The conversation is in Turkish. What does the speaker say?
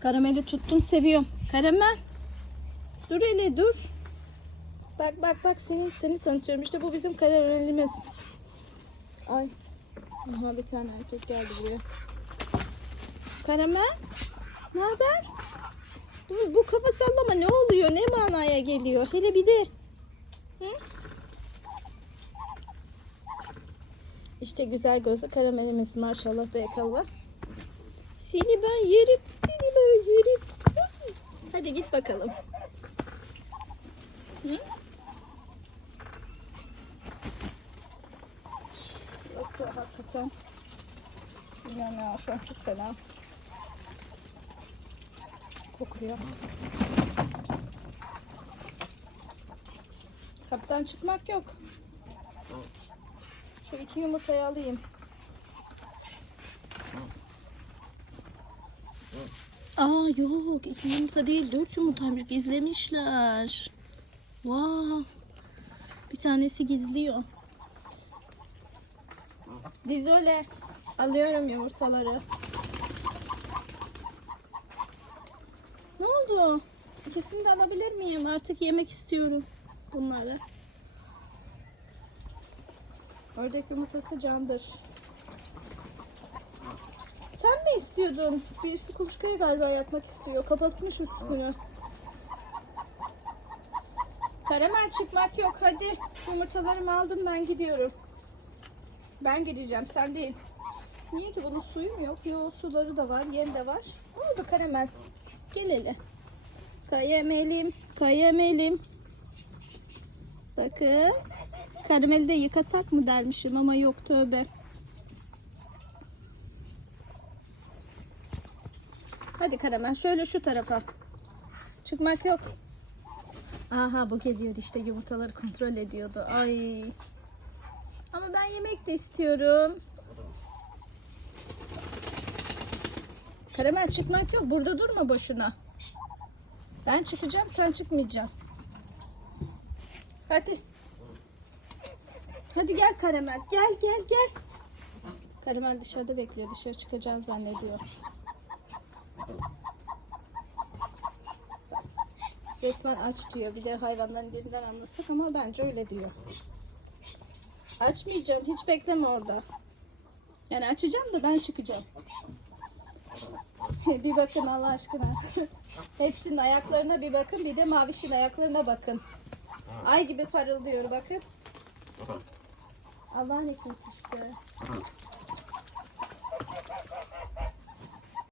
Karameli tuttum seviyorum. Karamel. Dur hele dur. Bak bak bak seni seni tanıtıyorum. İşte bu bizim karamelimiz. Ay. Aha bir tane erkek geldi buraya. Karamel. Ne haber? Dur bu kafa sallama ne oluyor? Ne manaya geliyor? Hele bir de. Hı? İşte güzel gözlü karamelimiz maşallah bekallah. Seni ben yerim. Seni ben yerim. Hadi git bakalım. Hı? Burası hakikaten bilmiyorum ya şu an çok fena kokuyor. Kaptan çıkmak yok. Şu iki yumurtayı alayım. Aa yok iki yumurta değil dört yumurtaymış gizlemişler. Wow. Bir tanesi gizliyor. Biz öyle alıyorum yumurtaları. Ne oldu? İkisini de alabilir miyim? Artık yemek istiyorum bunları. Ördek yumurtası candır. Sen mi istiyordun? Birisi kuluçkaya galiba yatmak istiyor. Kapatmış üstünü. Karamel çıkmak yok. Hadi yumurtalarımı aldım ben gidiyorum. Ben gideceğim sen değil. Niye ki bunun suyu mu yok? Yok suları da var, yem de var. Ne oldu karamel? Gel hele. Kayamelim, kayamelim. Bakın. Karameli de yıkasak mı dermişim ama yok tövbe. Hadi karamel şöyle şu tarafa. Çıkmak yok. Aha bu geliyordu işte yumurtaları kontrol ediyordu. Ay. Ama ben yemek de istiyorum. Karamel çıkmak yok. Burada durma boşuna. Ben çıkacağım sen çıkmayacaksın. Hadi. Hadi gel Karamel. Gel gel gel. Karamel dışarıda bekliyor. Dışarı çıkacağını zannediyor. Resmen aç diyor. Bir de hayvanların dilinden anlasak ama bence öyle diyor. Açmayacağım. Hiç bekleme orada. Yani açacağım da ben çıkacağım. bir bakın Allah aşkına. Hepsinin ayaklarına bir bakın. Bir de mavişin ayaklarına bakın. Ay gibi parıldıyor bakın. Allah hikmet işte.